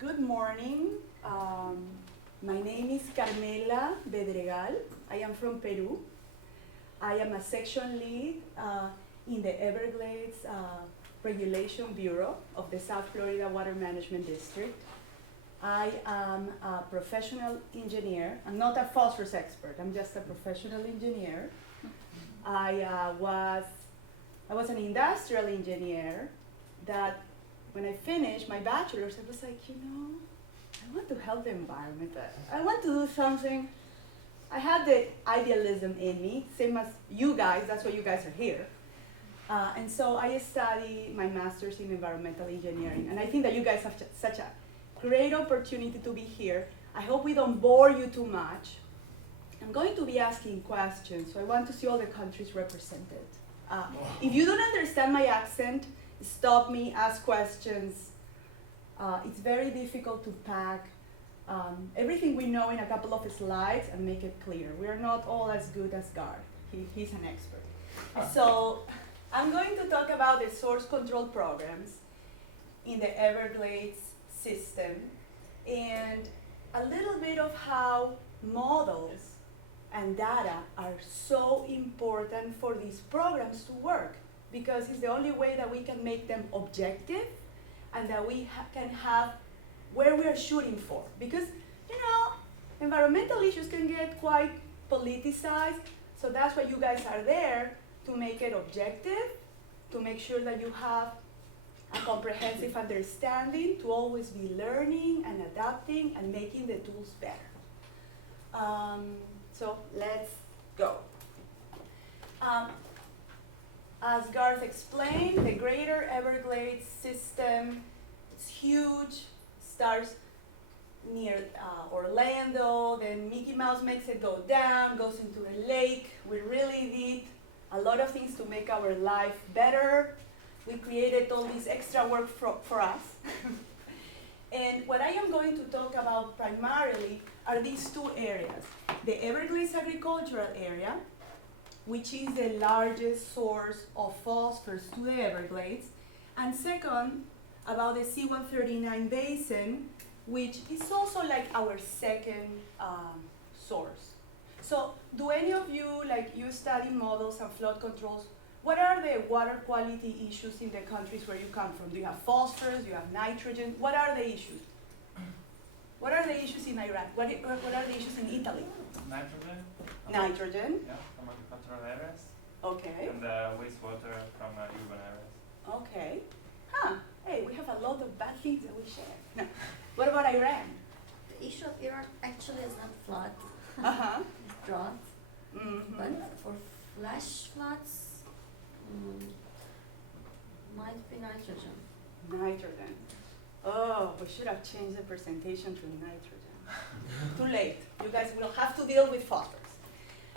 Good morning. My name is Camela Bedregal. I am from Peru. I am a section lead in the Everglades Regulation Bureau of the South Florida Water Management District. I am a professional engineer. I'm not a phosphorus expert. I'm just a professional engineer. I was an industrial engineer that when I finished my bachelor's, I was like, I want to help the environment. I want to do something. I had the idealism in me, same as you guys. That's why you guys are here. And so I studied my master's in environmental engineering. And I think that you guys have such a great opportunity to be here. I hope we don't bore you too much. I'm going to be asking questions, so I want to see all the countries represented. If you don't understand my accent, stop me, ask questions. It's very difficult to pack everything we know in a couple of slides and make it clear. We're not all as good as Gar. He's an expert. So I'm going to talk about the source control programs in the Everglades system and a little bit of how models and data are so important for these programs to work, because it's the only way that we can make them objective and that we can have where we are shooting for. Because, environmental issues can get quite politicized, so that's why you guys are there, to make it objective, to make sure that you have a comprehensive understanding, to always be learning and adapting and making the tools better. So let's go. As Garth explained, the Greater Everglades system is huge, starts near Orlando, then Mickey Mouse makes it go down, goes into the lake. We really did a lot of things to make our life better. We created all this extra work for us. And what I am going to talk about primarily are these two areas. The Everglades agricultural area, which is the largest source of phosphorus to the Everglades, and second, about the C-139 basin, which is also like our second source. So do any of you, you study models and flood controls, what are the water quality issues in the countries where you come from? Do you have phosphorus, do you have nitrogen? What are the issues? What are the issues in Iran? What are the issues in Italy? Nitrogen. Nitrogen. Yeah, from agricultural areas. Okay. And wastewater from urban areas. Okay. Hey, we have a lot of bad things that we share. No. What about Iran? The issue of Iran actually is not flood, it's drought. Mm-hmm. But for flash floods, might be nitrogen. Nitrogen. Oh, we should have changed the presentation to nitrogen. Too late. You guys will have to deal with phosphorus.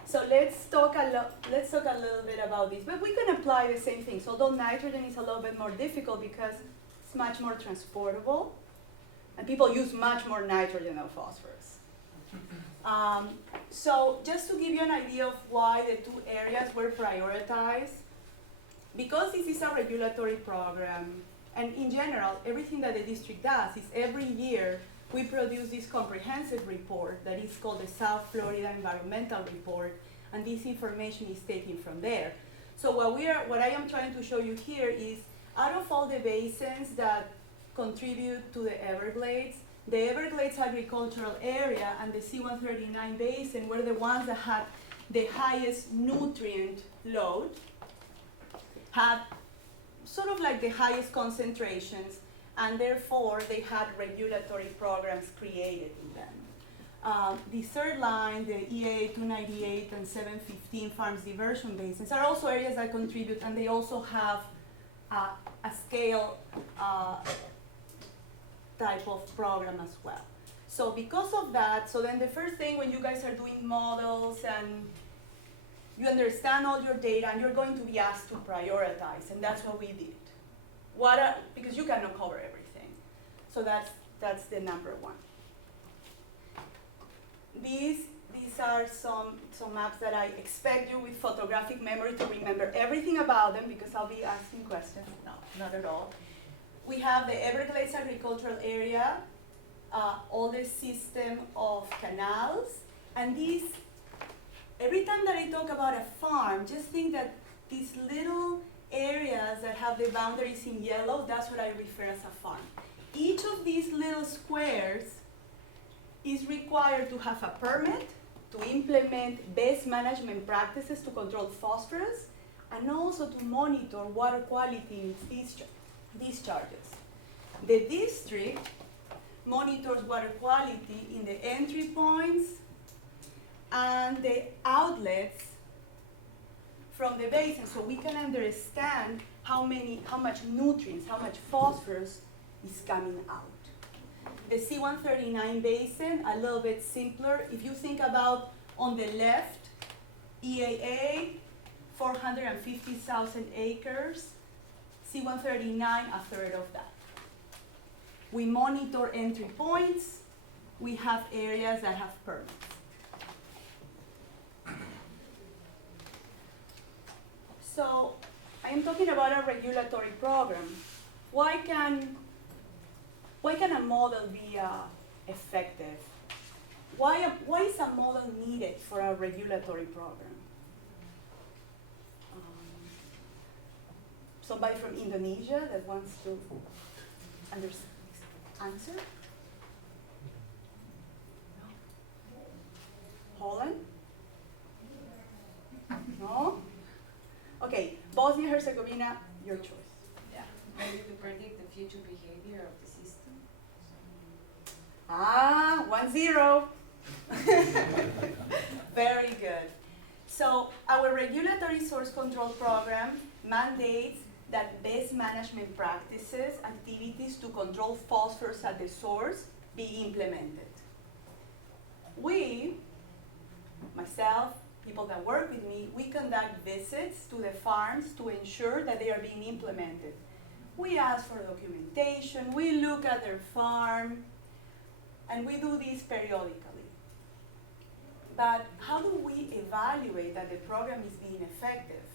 So let's talk a little bit about this. But we can apply the same things, although nitrogen is a little bit more difficult because it's much more transportable, and people use much more nitrogen than phosphorus. So just to give you an idea of why the two areas were prioritized, because this is a regulatory program, and in general, everything that the district does is every year we produce this comprehensive report that is called the South Florida Environmental Report, and this information is taken from there. So what I am trying to show you here is, out of all the basins that contribute to the Everglades, the Everglades agricultural area and the C-139 basin were the ones that had the highest nutrient load, had sort of like the highest concentrations, and therefore they had regulatory programs created in them. The third line, the EA 298 and 715 farms diversion basins, are also areas that contribute, and they also have a scale type of program as well. So because of that, so then the first thing when you guys are doing models and you understand all your data, and you're going to be asked to prioritize, and that's what we did. Because you cannot cover everything. So that's the number one. These are some maps that I expect you with photographic memory to remember everything about them, because I'll be asking questions. No, not at all. We have the Everglades agricultural area older system of canals. And these, every time that I talk about a farm, just think that these little areas that have the boundaries in yellow, that's what I refer as a farm. Each of these little squares is required to have a permit, to implement best management practices to control phosphorus, and also to monitor water quality in its discharges. The district monitors water quality in the entry points and the outlets from the basin, so we can understand how much nutrients, how much phosphorus is coming out. The C-139 basin, a little bit simpler. If you think about on the left, EAA, 450,000 acres, C-139, a third of that. We monitor entry points. We have areas that have permits. So I am talking about a regulatory program. Why can a model be effective? Why is a model needed for a regulatory program? Somebody from Indonesia that wants to answer? No? Holland? No? Okay, Bosnia-Herzegovina, your choice. Yeah. Maybe to predict the future behavior of the system. 1-0. Very good. So our regulatory source control program mandates that best management practices, activities to control phosphorus at the source be implemented. We, myself, people that work with me, we conduct visits to the farms to ensure that they are being implemented. We ask for documentation, we look at their farm, and we do this periodically. But how do we evaluate that the program is being effective?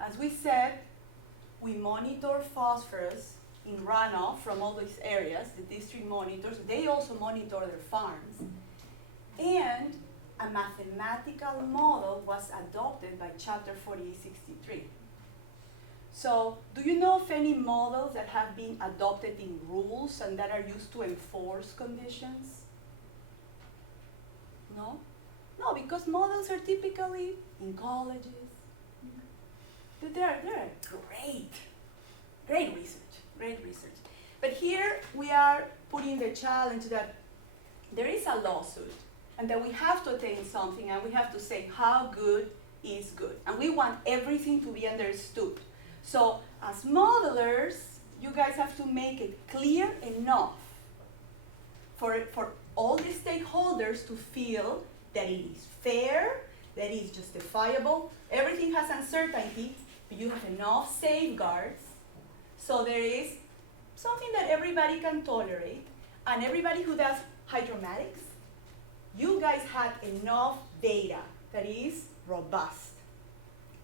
As we said, we monitor phosphorus in runoff from all these areas, the district monitors, they also monitor their farms. And a mathematical model was adopted by Chapter 4863. So, do you know of any models that have been adopted in rules and that are used to enforce conditions? No? No, because models are typically in colleges. They're great research. But here we are putting the challenge that there is a lawsuit and that we have to attain something and we have to say how good is good. And we want everything to be understood. So as modelers, you guys have to make it clear enough for all the stakeholders to feel that it is fair, that it is justifiable. Everything has uncertainty, but you have enough safeguards so there is something that everybody can tolerate. And everybody who does hydromatics, you guys had enough data that is robust,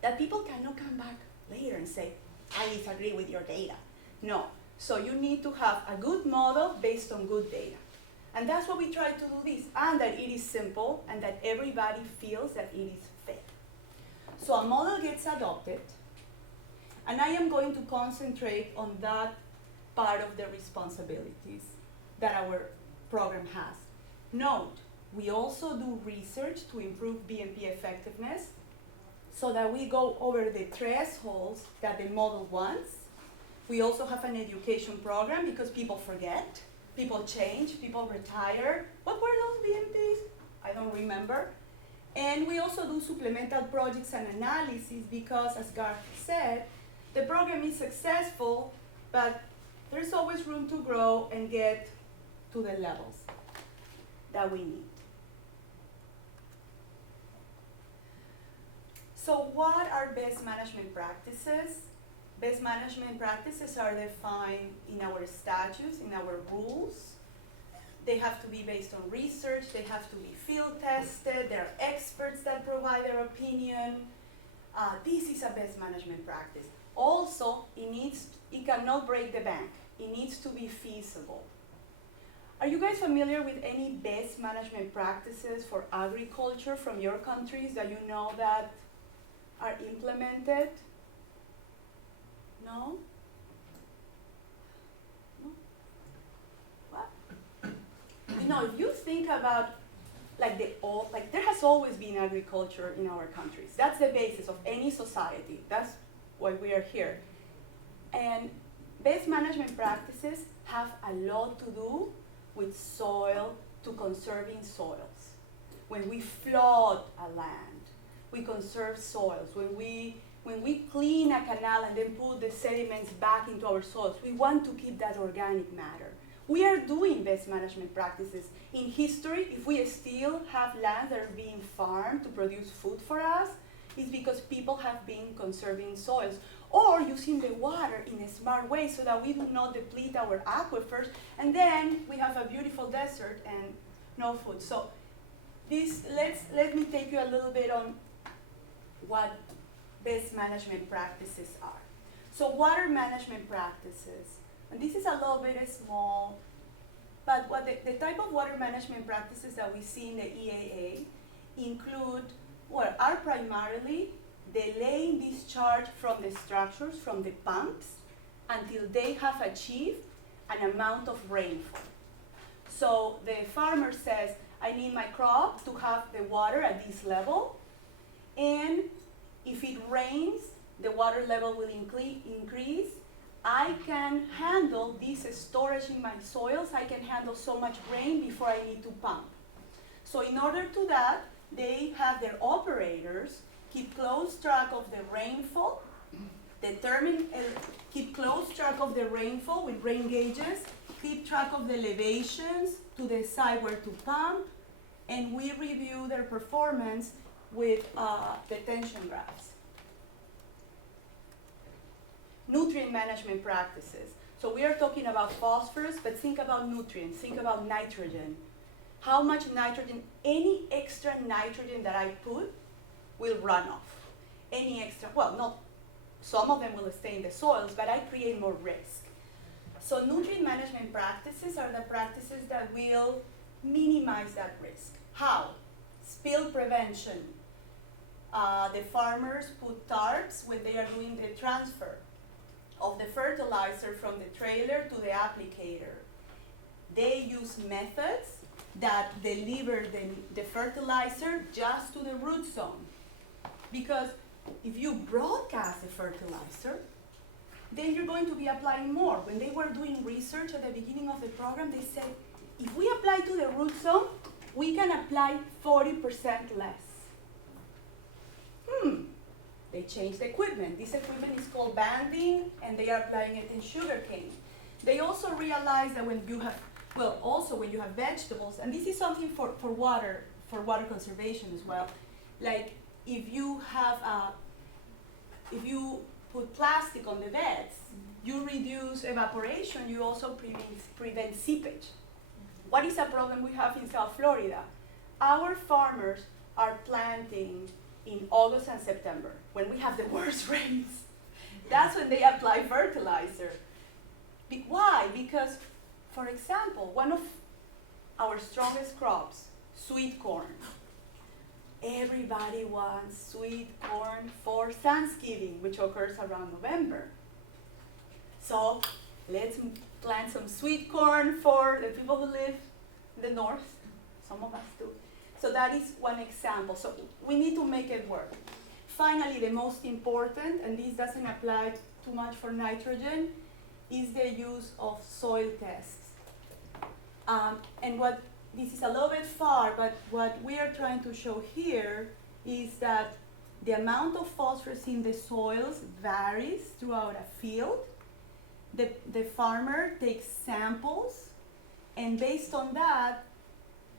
that people cannot come back later and say, I disagree with your data. No. So you need to have a good model based on good data. And that's what we try to do this, and that it is simple and that everybody feels that it is fair. So a model gets adopted, and I am going to concentrate on that part of the responsibilities that our program has. Note, we also do research to improve BMP effectiveness so that we go over the thresholds that the model wants. We also have an education program because people forget, people change, people retire. What were those BMPs? I don't remember. And we also do supplemental projects and analysis because, as Garth said, the program is successful, but there's always room to grow and get to the levels that we need. So what are best management practices? Best management practices are defined in our statutes, in our rules. They have to be based on research, they have to be field tested, there are experts that provide their opinion. This is a best management practice. Also, it cannot break the bank. It needs to be feasible. Are you guys familiar with any best management practices for agriculture from your countries that you know that are implemented? No? No? What? You know, if you think about like there has always been agriculture in our countries. That's the basis of any society. That's why we are here. And best management practices have a lot to do with soil, to conserving soils. When we flood a land, we conserve soils. When we clean a canal and then put the sediments back into our soils, we want to keep that organic matter. We are doing best management practices. In history, if we still have lands that are being farmed to produce food for us, it's because people have been conserving soils or using the water in a smart way so that we do not deplete our aquifers, and then we have a beautiful desert and no food. So let me take you a little bit on what best management practices are. So water management practices, and this is a little bit small, but what the type of water management practices that we see in the EAA include, well, are primarily delaying discharge from the structures, from the pumps, until they have achieved an amount of rainfall. So the farmer says, I need my crop to have the water at this level, and if it rains, the water level will increase. I can handle this storage in my soils. I can handle so much rain before I need to pump. So in order to that, they have their operators keep close track of the rainfall, keep close track of the rainfall with rain gauges, keep track of the elevations to decide where to pump, and we review their performance with detention graphs. Nutrient management practices. So we are talking about phosphorus, but think about nutrients, think about nitrogen. How much nitrogen, any extra nitrogen that I put will run off. Any extra, well, not, some of them will stay in the soils, but I create more risk. So nutrient management practices are the practices that will minimize that risk. How? Spill prevention. The farmers put tarps when they are doing the transfer of the fertilizer from the trailer to the applicator. They use methods that deliver the fertilizer just to the root zone. Because if you broadcast the fertilizer, then you're going to be applying more. When they were doing research at the beginning of the program, they said, if we apply to the root zone, we can apply 40% less. They changed the equipment. This equipment is called banding, and they are applying it in sugarcane. They also realized that when you have, well, also when you have vegetables, and this is something for water conservation as well, like if you have, if you put plastic on the beds, you reduce evaporation, you also prevent seepage. What is a problem we have in South Florida? Our farmers are planting in August and September, when we have the worst rains. That's when they apply fertilizer. Why? Because, for example, one of our strongest crops, sweet corn. Everybody wants sweet corn for Thanksgiving, which occurs around November. So let's plant some sweet corn for the people who live in the north. Some of us do. So that is one example. So we need to make it work. Finally, the most important, and this doesn't apply too much for nitrogen, is the use of soil tests. And what this is a little bit far, but what we are trying to show here is that the amount of phosphorus in the soils varies throughout a field. The farmer takes samples, and based on that,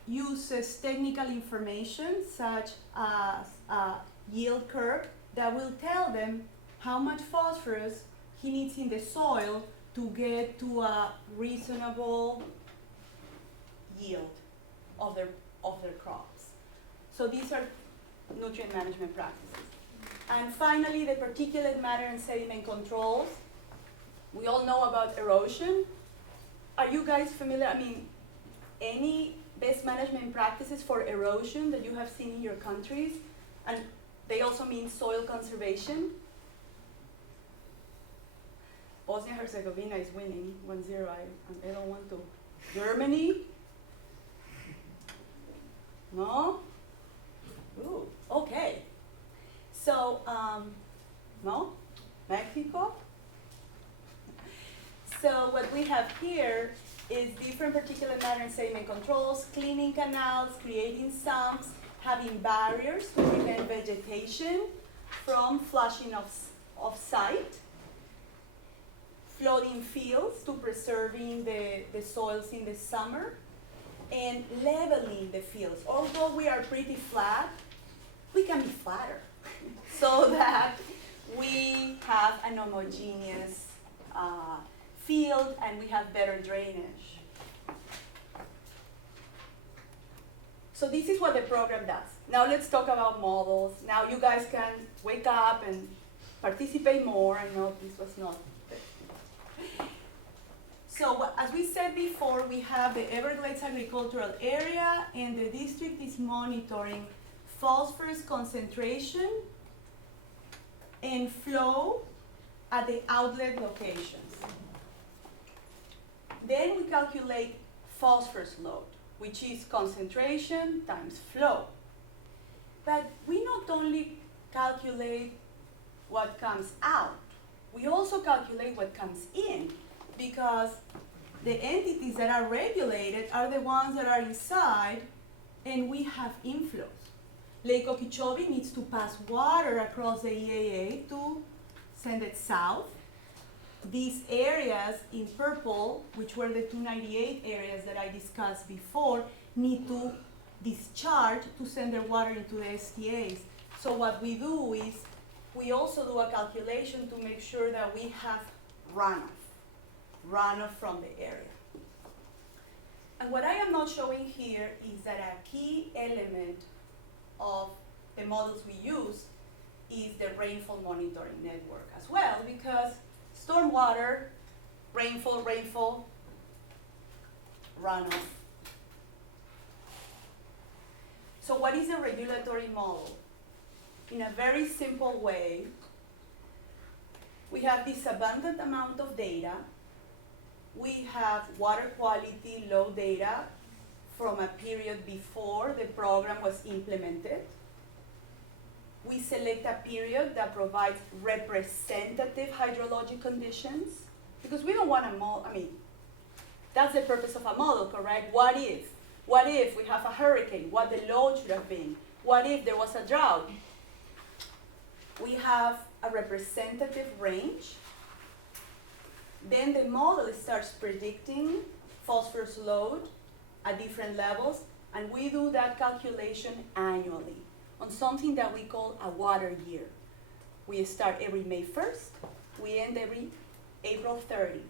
uses technical information such as a yield curve that will tell them how much phosphorus he needs in the soil to get to a reasonable yield of their crops. So these are nutrient management practices. And finally, the particulate matter and sediment controls. We all know about erosion. Are you guys familiar? I mean, any best management practices for erosion that you have seen in your countries, and they also mean soil conservation. Bosnia-Herzegovina is winning 1-0. I don't want to. Germany? No? Ooh, okay. So, no? Mexico? So what we have here is different particulate matter and sediment controls, cleaning canals, creating sumps, having barriers to prevent vegetation from flushing off site, flooding fields to preserving the soils in the summer, and leveling the fields. Although we are pretty flat, we can be flatter so that we have an homogeneous field and we have better drainage. So this is what the program does. Now let's talk about models. Now you guys can wake up and participate more. I know this was not. So as we said before, we have the Everglades agricultural area, and the district is monitoring phosphorus concentration and flow at the outlet locations. Then we calculate phosphorus load, which is concentration times flow. But we not only calculate what comes out, we also calculate what comes in, because the entities that are regulated are the ones that are inside, and we have inflows. Lake Okeechobee needs to pass water across the EAA to send it south. These areas in purple, which were the 298 areas that I discussed before, need to discharge to send their water into the STAs. So what we do is we also do a calculation to make sure that we have runoff from the area. And what I am not showing here is that a key element of the models we use is the rainfall monitoring network as well, because stormwater, rainfall, runoff. So what is a regulatory model? In a very simple way, we have this abundant amount of data. We have water quality low data from a period before the program was implemented. We select a period that provides representative hydrologic conditions, because we don't want a model. I mean, that's the purpose of a model, correct? What if? What if we have a hurricane? What the load should have been? What if there was a drought? We have a representative range. Then the model starts predicting phosphorus load at different levels, and we do that calculation annually on something that we call a water year. We start every May 1st, we end every April 30.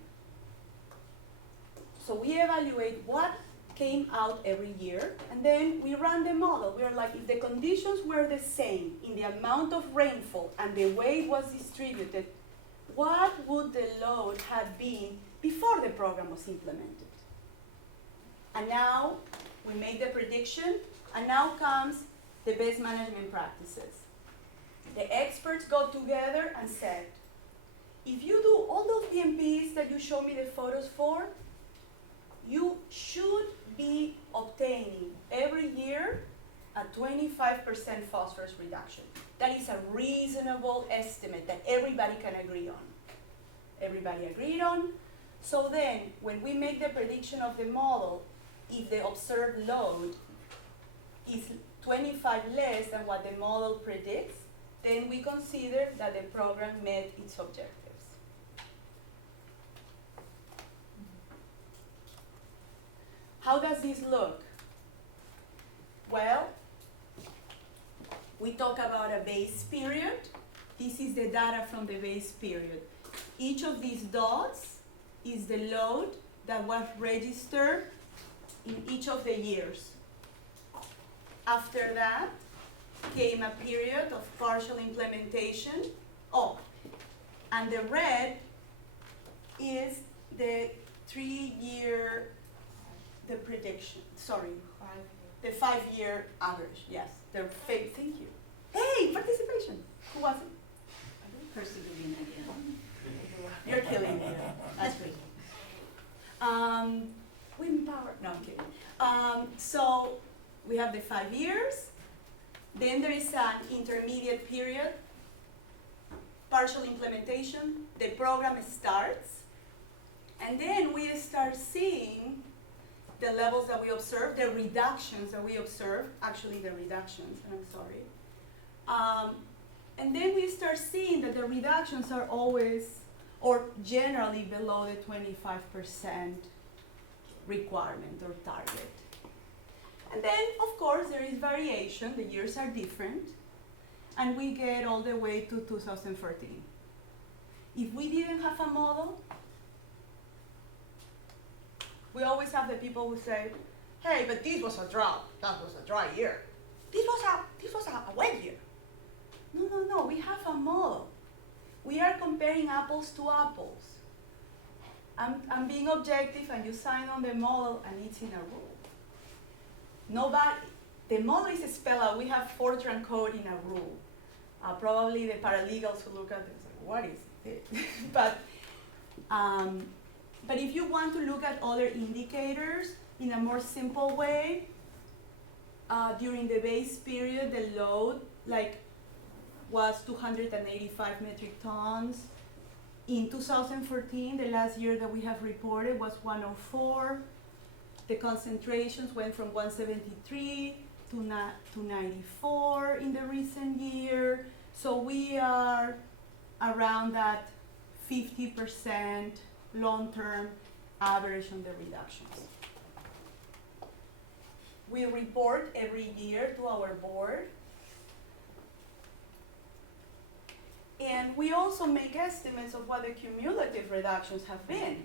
So we evaluate what came out every year, and then we run the model. We're like, if the conditions were the same in the amount of rainfall and the way it was distributed, what would the load have been before the program was implemented? And now we make the prediction, and now comes the best management practices. The experts go together and said, if you do all those BMPs that you show me the photos for, you should be obtaining every year a 25% phosphorus reduction. That is a reasonable estimate that everybody can agree on. Everybody agreed on. So then, when we make the prediction of the model, if the observed load is 25 less than what the model predicts, then we consider that the program met its objectives. How does this look? Well, we talk about a base period. This is the data from the base period. Each of these dots is the load that was registered in each of the years. After that came a period of partial implementation. Oh, and the red is the 3-year the prediction, sorry, 5 years. the 5-year average, yes. Thank you. Hey, participation. Who was it? Persevering again. You're killing me. That's great. Women power. No, I'm kidding. So we have the 5 years. Then there is an intermediate period, partial implementation. The program starts. And then we start seeing the levels that we observe, the reductions that we observe, actually the reductions, and I'm sorry. And then we start seeing that the reductions are always, or generally below the 25% requirement or target. And then, of course, there is variation, the years are different, and we get all the way to 2014. If we didn't have a model, we always have the people who say, hey, but this was a drought, that was a dry year. This was a wet year. No, we have a model. We are comparing apples to apples. I'm being objective and you sign on the model and it's in a rule. The model is spelled out. We have Fortran code in a rule. Probably the paralegals who look at it say, what is it? But if you want to look at other indicators in a more simple way, during the base period, the load was 285 metric tons. In 2014, the last year that we have reported was 104. The concentrations went from 173 to 94 in the recent year. So we are around that 50% long-term average on the reductions. We report every year to our board. And we also make estimates of what the cumulative reductions have been.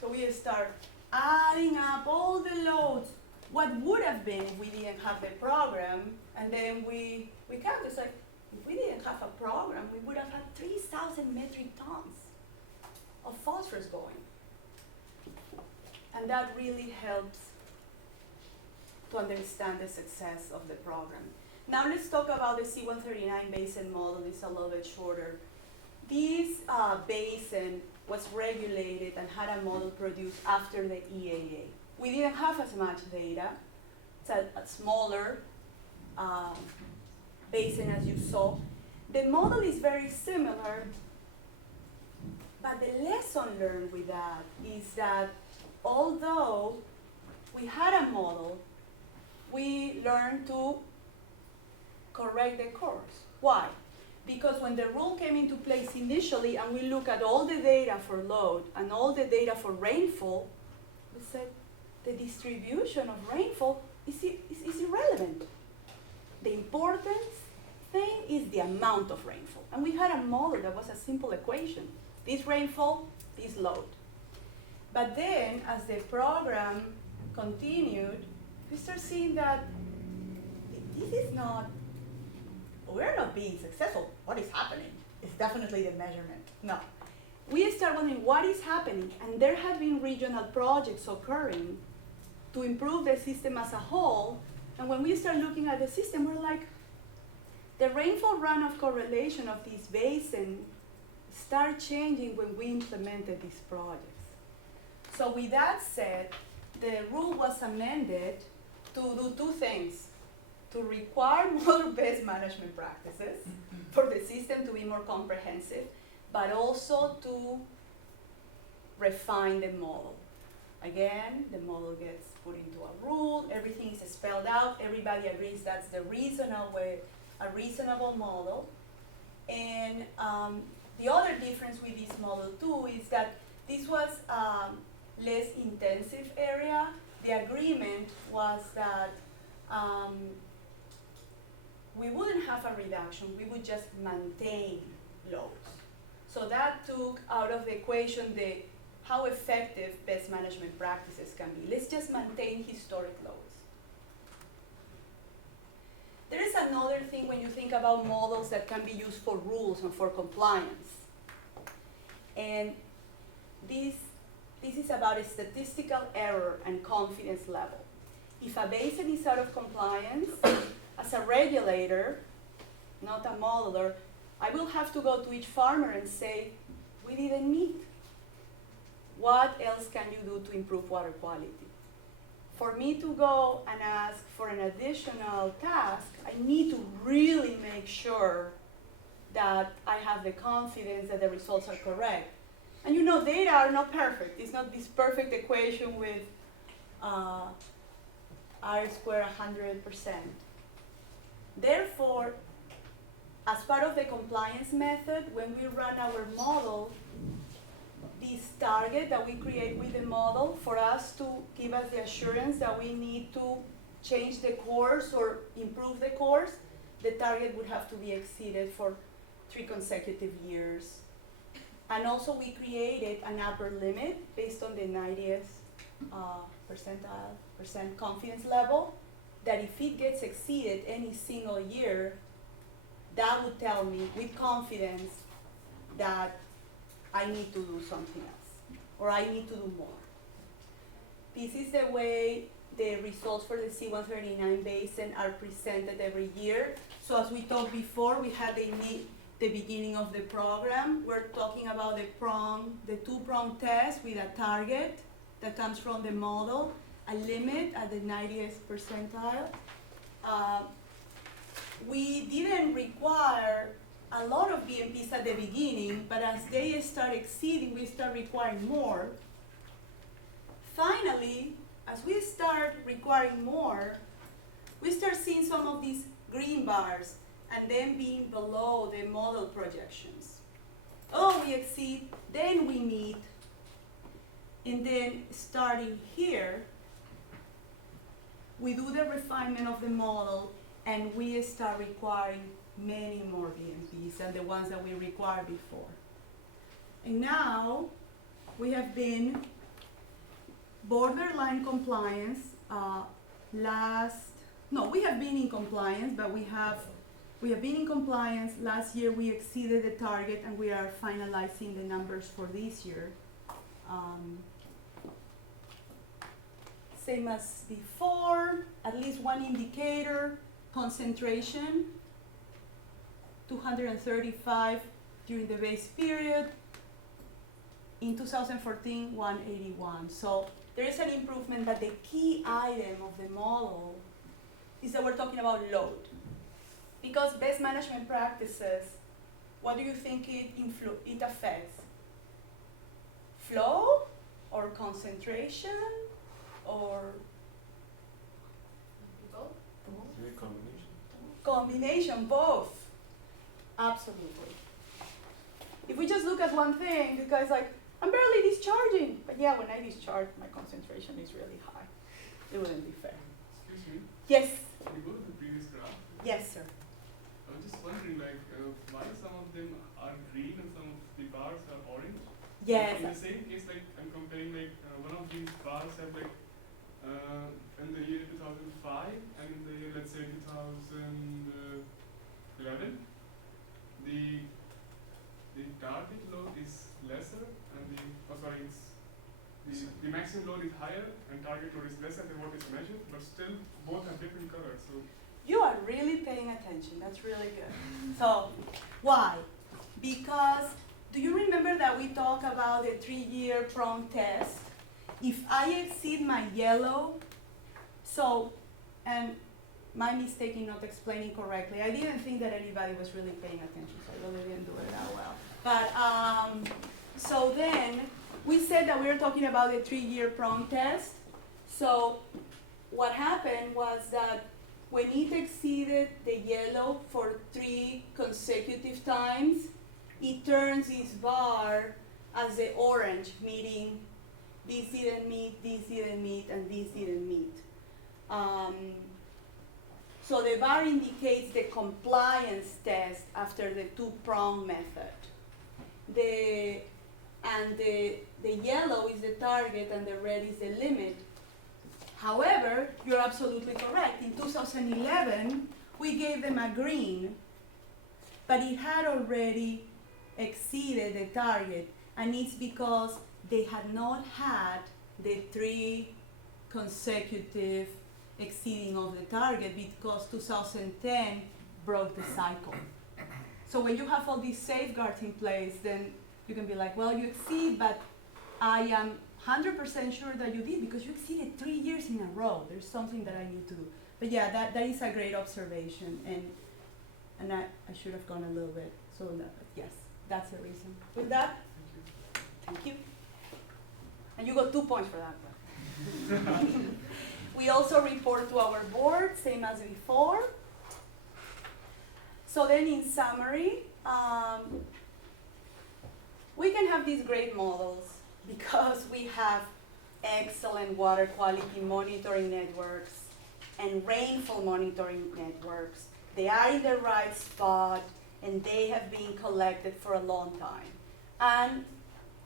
So we start adding up all the loads, what would have been if we didn't have the program, and then we count. It's like, if we didn't have a program, we would have had 3,000 metric tons of phosphorus going. And that really helps to understand the success of the program. Now let's talk about the C-139 basin model. It's a little bit shorter. This basin was regulated and had a model produced after the EAA. We didn't have as much data. It's a smaller basin, as you saw. The model is very similar, but the lesson learned with that is that although we had a model, we learned to correct the course. Why? Because when the rule came into place initially and we look at all the data for load and all the data for rainfall, we said the distribution of rainfall is irrelevant. The important thing is the amount of rainfall. And we had a model that was a simple equation. This rainfall, this load. But then, as the program continued, we start seeing that this is not, we're not being successful. What is happening? It's definitely the measurement. No. We start wondering what is happening, and there have been regional projects occurring to improve the system as a whole, and when we start looking at the system, we're like, the rainfall runoff correlation of this basin start changing when we implemented these projects. So with that said, the rule was amended to do two things: to require more best management practices for the system to be more comprehensive, but also to refine the model. Again, the model gets put into a rule, everything is spelled out, everybody agrees that's the a reasonable model. And the other difference with this model too is that this was less intensive area. The agreement was that we wouldn't have a reduction, we would just maintain loads. So that took out of the equation how effective best management practices can be. Let's just maintain historic loads. There is another thing when you think about models that can be used for rules and for compliance. And this this is about a statistical error and confidence level. If a basin is out of compliance, as a regulator, not a modeler, I will have to go to each farmer and say, we didn't meet. What else can you do to improve water quality? For me to go and ask for an additional task, I need to really make sure that I have the confidence that the results are correct. And you know, data are not perfect. It's not this perfect equation with R squared 100%. Therefore, as part of the compliance method, when we run our model, this target that we create with the model, for us to give us the assurance that we need to change the course or improve the course, the target would have to be exceeded for 3 consecutive years. And also we created an upper limit based on the 90th percent confidence level, that if it gets exceeded any single year, that would tell me with confidence that I need to do something else, or I need to do more. This is the way the results for the C-139 basin are presented every year. So as we talked before, we had the beginning of the program. We're talking about the two-prong test with a target that comes from the model, a limit at the 90th percentile. We didn't require a lot of BMPs at the beginning, but as they start exceeding, we start requiring more. Finally, as we start requiring more, we start seeing some of these green bars and then being below the model projections. Oh, we exceed, then we meet, and then starting here, we do the refinement of the model and we start requiring many more BMPs than the ones that we required before. And now we have been borderline compliance we have been in compliance, but we have been in compliance. Last year we exceeded the target and we are finalizing the numbers for this year. Same as before, at least one indicator, concentration, 235 during the base period. In 2014, 181. So there is an improvement, but the key item of the model is that we're talking about load. Because best management practices, what do you think it affects? Flow or concentration or combination, both. Absolutely. If we just look at one thing, the guy's like, I'm barely discharging. But yeah, when I discharge, my concentration is really high. It wouldn't be fair. Excuse me? Yes? Can you go to the previous graph? Yes, sir. I was just wondering, why some of them are green and some of the bars are orange? Yes. In the same case, I'm comparing, one of these bars have, in the year 2005 and in the year, let's say, 2011, the target load is lesser and the maximum load is higher and target load is lesser than what is measured, but still both have different colors. So You are really paying attention. That's really good. So, why? Because, do you remember that we talked about the 3-year prong test? If I exceed my yellow, and my mistake in not explaining correctly, I didn't think that anybody was really paying attention, so I really didn't do it that well. But, so then, we said that we were talking about the 3-year prong test. So, what happened was that when it exceeded the yellow for 3 consecutive times, it turns this bar as the orange, meaning this didn't meet, and this didn't meet. So the bar indicates the compliance test after the 2-prong method. The yellow is the target and the red is the limit. However, you're absolutely correct. In 2011, we gave them a green, but it had already exceeded the target, and it's because they had not had the 3 consecutive exceeding of the target because 2010 broke the cycle. So when you have all these safeguards in place, then you can be like, well, you exceed, but I am 100% sure that you did because you exceeded 3 years in a row. There's something that I need to do. But yeah, that is a great observation, and I should have gone a little bit. So yes, that's the reason. With that, thank you. And you got 2 points for that. We also report to our board, same as before. So then in summary, we can have these great models because we have excellent water quality monitoring networks and rainfall monitoring networks. They are in the right spot and they have been collected for a long time. And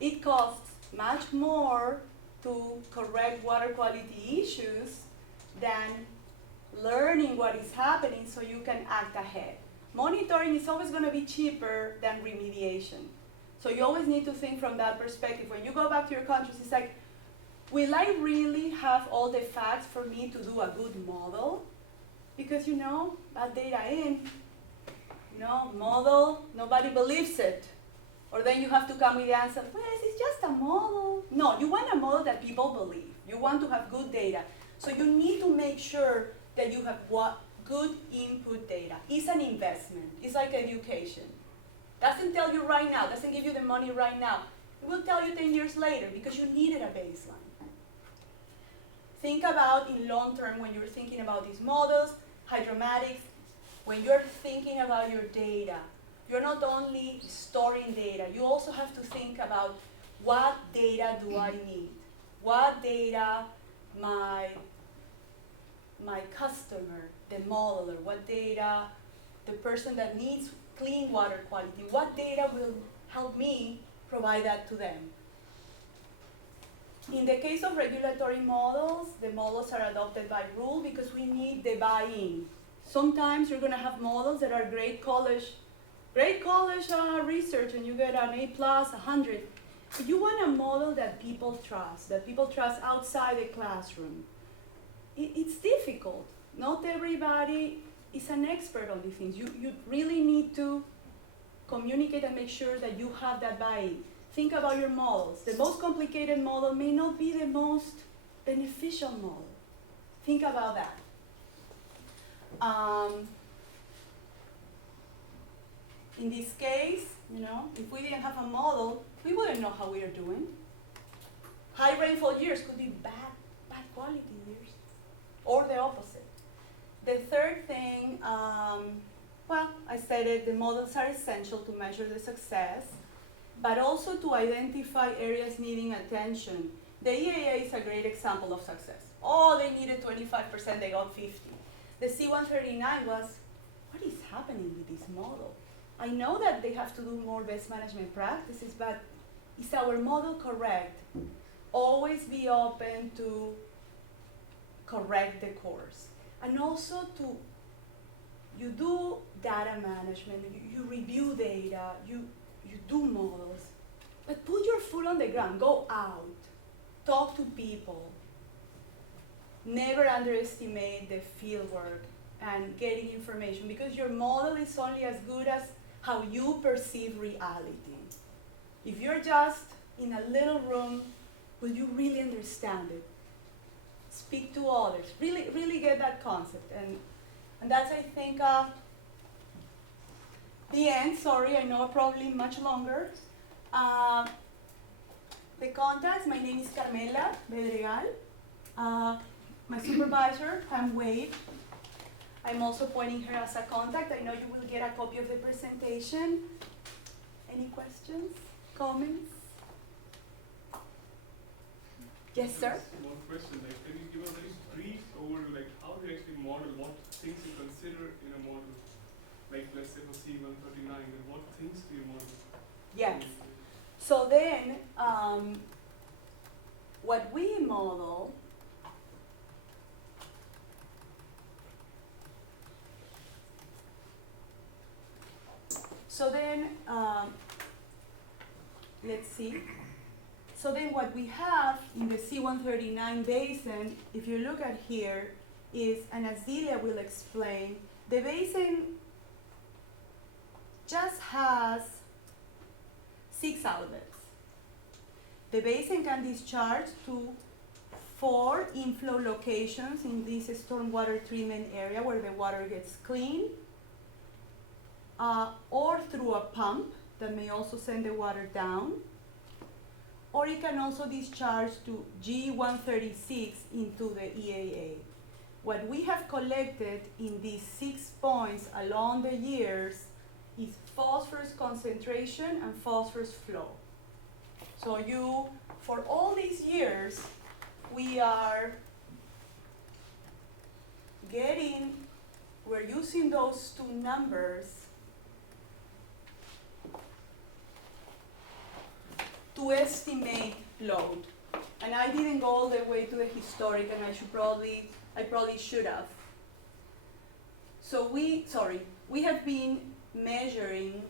it costs much more to correct water quality issues than learning what is happening so you can act ahead. Monitoring is always going to be cheaper than remediation. So you always need to think from that perspective. When you go back to your countries, it's like, will I really have all the facts for me to do a good model? Because bad data in, model, nobody believes it. Or then you have to come with the answer, well, it's just a model. No, you want a model that people believe. You want to have good data. So you need to make sure that you have good input data. It's an investment. It's like education. Doesn't tell you right now, doesn't give you the money right now. It will tell you 10 years later because you needed a baseline. Think about in long term when you're thinking about these models, hydromatics, when you're thinking about your data, you're not only storing data, you also have to think about what data do I need? What data my customer, the modeler, what data the person that needs clean water quality, what data will help me provide that to them? In the case of regulatory models, the models are adopted by rule because we need the buy-in. Sometimes you're going to have models that are great college research and you get an A+, 100. But you want a model that people trust outside the classroom. It's difficult. Not everybody is an expert on these things. You really need to communicate and make sure that you have that buy-in. Think about your models. The most complicated model may not be the most beneficial model. Think about that. In this case, if we didn't have a model, we wouldn't know how we are doing. High rainfall years could be bad quality years, or the opposite. The third thing, I said it, the models are essential to measure the success, but also to identify areas needing attention. The EAA is a great example of success. Oh, they needed 25%, they got 50. The C-139 was, what is happening with this model? I know that they have to do more best management practices, but is our model correct? Always be open to correct the course. And also you do data management, you review data, you do models, but put your foot on the ground, go out, talk to people. Never underestimate the field work and getting information because your model is only as good as how you perceive reality. If you're just in a little room, will you really understand it? Speak to others, really get that concept. And that's, I think, the end. Sorry, I know probably much longer. The contacts, my name is Camela Bedregal. My supervisor, I'm Wade. I'm also pointing her as a contact. I know you will get a copy of the presentation. Any questions, comments? Yes, sir? One question, can you give a very brief overview, how do you actually model, what things you consider in a model? Let's say for C-139, what things do you model? Yes. So then, what we model let's see. So then what we have in the C139 basin, if you look at here, is, and as Delia will explain, the basin just has 6 outlets. The basin can discharge to 4 inflow locations in this stormwater treatment area where the water gets clean, or through a pump that may also send the water down, or it can also discharge to G136 into the EAA. What we have collected in these 6 points along the years is phosphorus concentration and phosphorus flow. So for all these years, we're using those 2 numbers to estimate load. And I didn't go all the way to the historic, and I probably should have. So we have been measuring,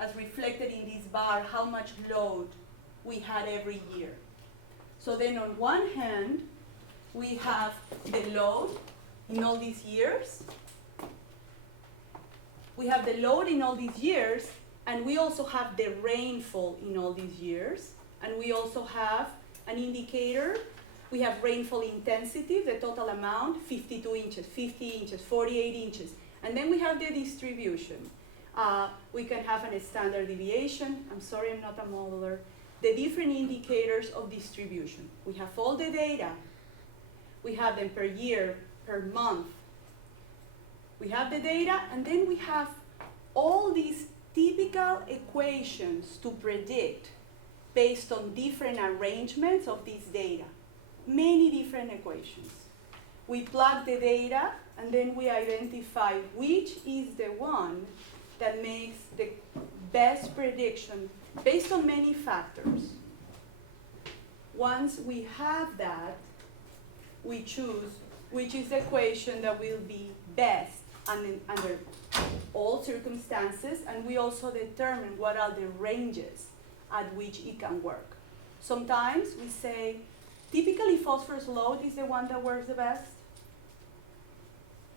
as reflected in this bar, how much load we had every year. So then on one hand, we have the load in all these years. We have the load in all these years, and we also have the rainfall in all these years. And we also have an indicator. We have rainfall intensity, the total amount, 52 inches, 50 inches, 48 inches. And then we have the distribution. We can have a standard deviation. I'm sorry, I'm not a modeler. The different indicators of distribution. We have all the data. We have them per year, per month. We have the data, and then we have all these typical equations to predict based on different arrangements of this data. Many different equations. We plug the data, and then we identify which is the one that makes the best prediction based on many factors. Once we have that, we choose which is the equation that will be best under all circumstances, and we also determine what are the ranges at which it can work. Sometimes we say, typically phosphorus load is the one that works the best.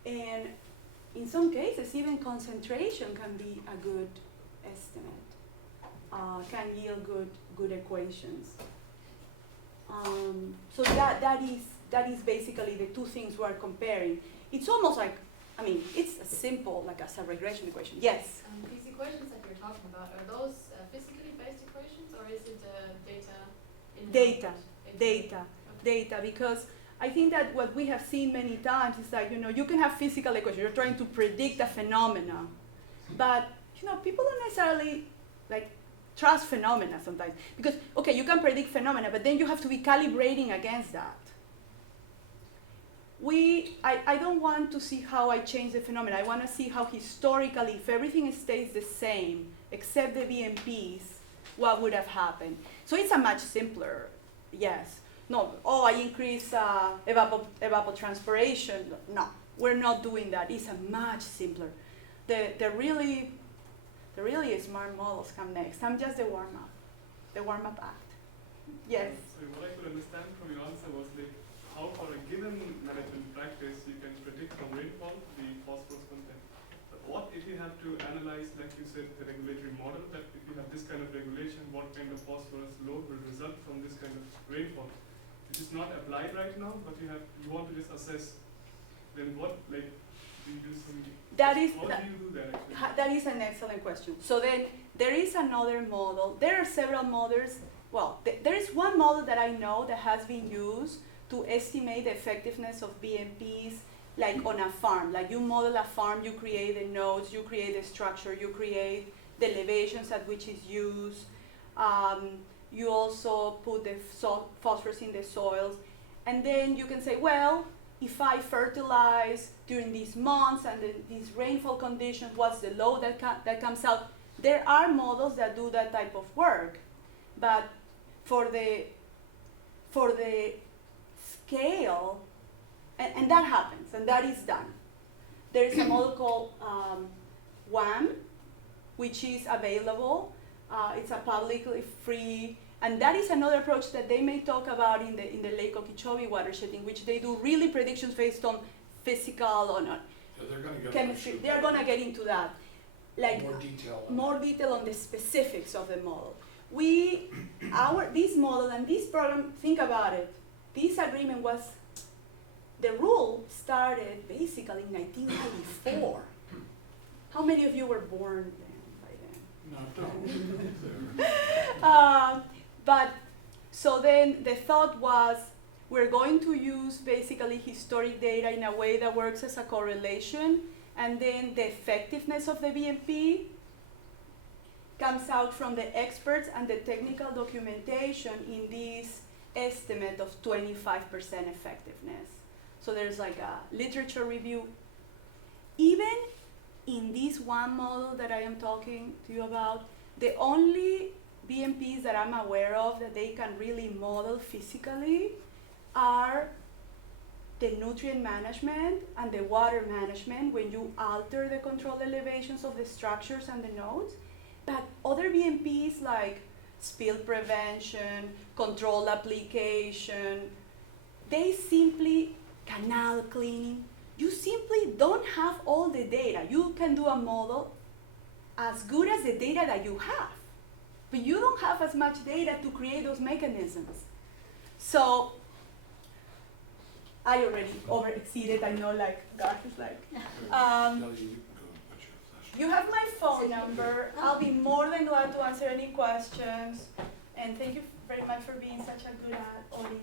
And in some cases, even concentration can be a good estimate, can yield good equations. So that is basically the 2 things we're comparing. It's almost like, it's as simple like as a regression equation. Yes? These equations that you're talking about, are those physically based equations, or is it data? Data, because I think that what we have seen many times is that, you can have physical equations. You're trying to predict a phenomena. But, people don't necessarily, trust phenomena sometimes. Because, okay, you can predict phenomena, but then you have to be calibrating against that. I don't want to see how I change the phenomena. I want to see how historically, if everything stays the same, except the BMPs, what would have happened. So it's a much simpler, yes. No, I increase evapotranspiration. No, we're not doing that. It's a much simpler. The really smart models come next. I'm just the warm-up act. Yes? So what I could understand from your answer was how for a given management practice you can predict from rainfall the phosphorus content. But what if you have to analyze, like you said, the regulatory model, that if you have this kind of regulation, what kind of phosphorus load will result from this kind of rainfall? Which is not applied right now, but you want to just assess, then what, do you do some, how do you do that actually? That is an excellent question. So then there is another model. There are several models. Well, there is one model that I know that has been used to estimate the effectiveness of BMPs, like on a farm. Like you model a farm, you create the nodes, you create the structure, you create the elevations at which it's used. You also put the phosphorus in the soils. And then you can say, well, if I fertilize during these months and these rainfall conditions, what's the load that comes out? There are models that do that type of work. But for the scale, and that happens, and that is done. There is a model called WAM, which is available. It's a publicly free And that is another approach that they may talk about in the Lake Okeechobee watershed, in which they do really predictions based on physical or not Yeah, they're gonna get chemistry. into They are gonna get into that, like more detail. on more detail on the specifics of the model. This model and this program, think about it. This agreement the rule started basically in 1994. How many of you were born then, by then? No, But so then the thought was we're going to use basically historic data in a way that works as a correlation, and then the effectiveness of the BMP comes out from the experts and the technical documentation in this estimate of 25% effectiveness. So there's like a literature review. Even in this one model that I am talking to you about, the only BMPs that I'm aware of that they can really model physically are the nutrient management and the water management when you alter the control elevations of the structures and the nodes. But other BMPs like spill prevention, control application, they simply, canal cleaning, you simply don't have all the data. You can do a model as good as the data that you have, but you don't have as much data to create those mechanisms. So I already over-exceeded, I know, like, gosh, it's like, no, you can go and put your flash. you have my phone number. I'll be more than glad to answer any questions. And thank you very much for being such a good audience.